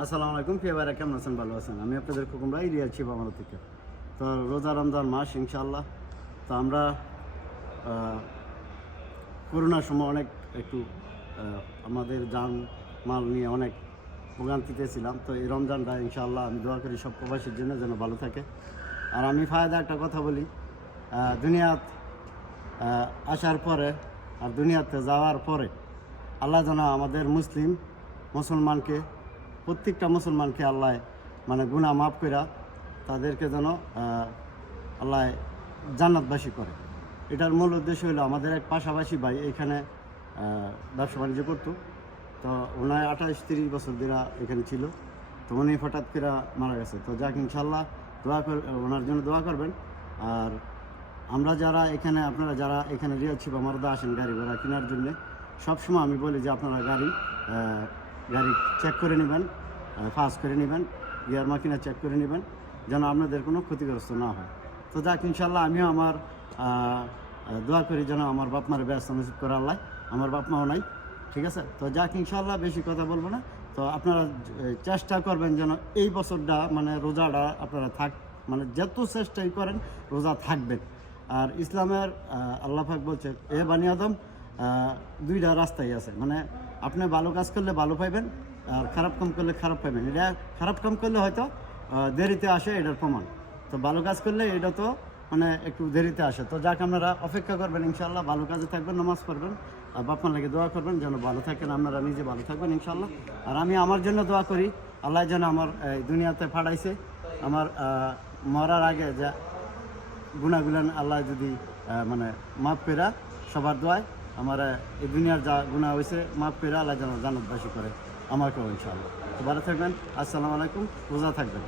আসসালামু আলাইকুম, প্রিয় ভাইরা, কেমন আছেন? ভালো আছেন? আমি আপনাদের খুকুম ভাই, রিয়া চিবামারা থেকে। তো রোজা রমজান মাস ইনশাআল্লাহ। তো আমরা করোনার সময় অনেক একটু আমাদের জান মাল নিয়ে অনেক ভোগান্তিতে ছিলাম। তো এই রমজানটা ইনশাআল্লাহ আমি দোয়া করি সব প্রবাসীর জন্য যেন ভালো থাকে। আর আমি ফায়দা একটা কথা বলি, দুনিয়াত আসার পরে আর দুনিয়াতে যাওয়ার পরে আল্লাহ যেন আমাদের মুসলমানকে প্রত্যেকটা মুসলমানকে আল্লাহ মানে গুনাহ মাফ কইরা তাদেরকে যেন আল্লাহ জান্নাতবাসী করে। এটার মূল উদ্দেশ্য হলো, আমাদের এক পাশাপাশি ভাই এখানে ব্যবসা বাণিজ্য করতো। তো ওনার 28-30 বছর ধরে এখানে ছিল। তো উনি হঠাৎ করে মারা গেছে। তো যাক ইনশাল্লাহ ওনার জন্য দোয়া করবেন। আর আমরা যারা এখানে, আপনারা যারা এখানে রিয়াদ চিবামারদা আসেন গাড়ি ঘোড়া কেনার জন্য, সবসময় আমি বলি যে আপনারা গাড়ি চেক করে নেবেন, ফাস্ট করে নেবেন, গিয়ার মাকিনা চেক করে নেবেন, যেন আপনাদের কোনো ক্ষতিগ্রস্ত না হয়। তো যাক ইনশাল্লাহ আমিও আমার দোয়া করি যেন আমার বাপ মার ব্যস্ত নসিব করে আল্লাহ। আমার বাপ মাও নাই, ঠিক আছে? তো যাক ইনশাল্লাহ বেশি কথা বলবো না। তো আপনারা চেষ্টা করবেন যেন এই বছরটা মানে রোজাটা আপনারা মানে যত চেষ্টাই করেন রোজা থাকবেন। আর ইসলামের আল্লাহ পাক বলছে, এ বানি আদম, দুইটা রাস্তাই আছে, মানে আপনি ভালো কাজ করলে ভালো পাইবেন, আর খারাপ কাম করলে খারাপ পাইবেন। এটা খারাপ কাম করলে হয়তো দেরিতে আসে, এটার প্রমাণ। তো ভালো কাজ করলে এটা তো মানে একটু দেরিতে আসে। তো যাক আপনারা অপেক্ষা করবেন, ইনশাল্লাহ ভালো কাজে থাকবেন, নামাজ পড়বেন, আর বাপ মার লাগে দোয়া করবেন যেন ভালো থাকেন, আপনারা নিজে ভালো থাকবেন ইনশাল্লাহ। আর আমি আমার জন্য দোয়া করি, আল্লাহ যেন আমার দুনিয়াতে পাঠাইছে, আমার মরার আগে যা গুণাগুলান আল্লাহ যদি মানে মাফ পেরা, সবার দোয়ায় আমার এই দুনিয়ার যা গুণা হয়েছে মাফ পেরা আল্লাহ যেন জান্নাতবাসী করে আমাকেও ইনশাআল্লাহ। তো ভালো থাকবেন, আসসালামু আলাইকুম, রোজা থাকবেন।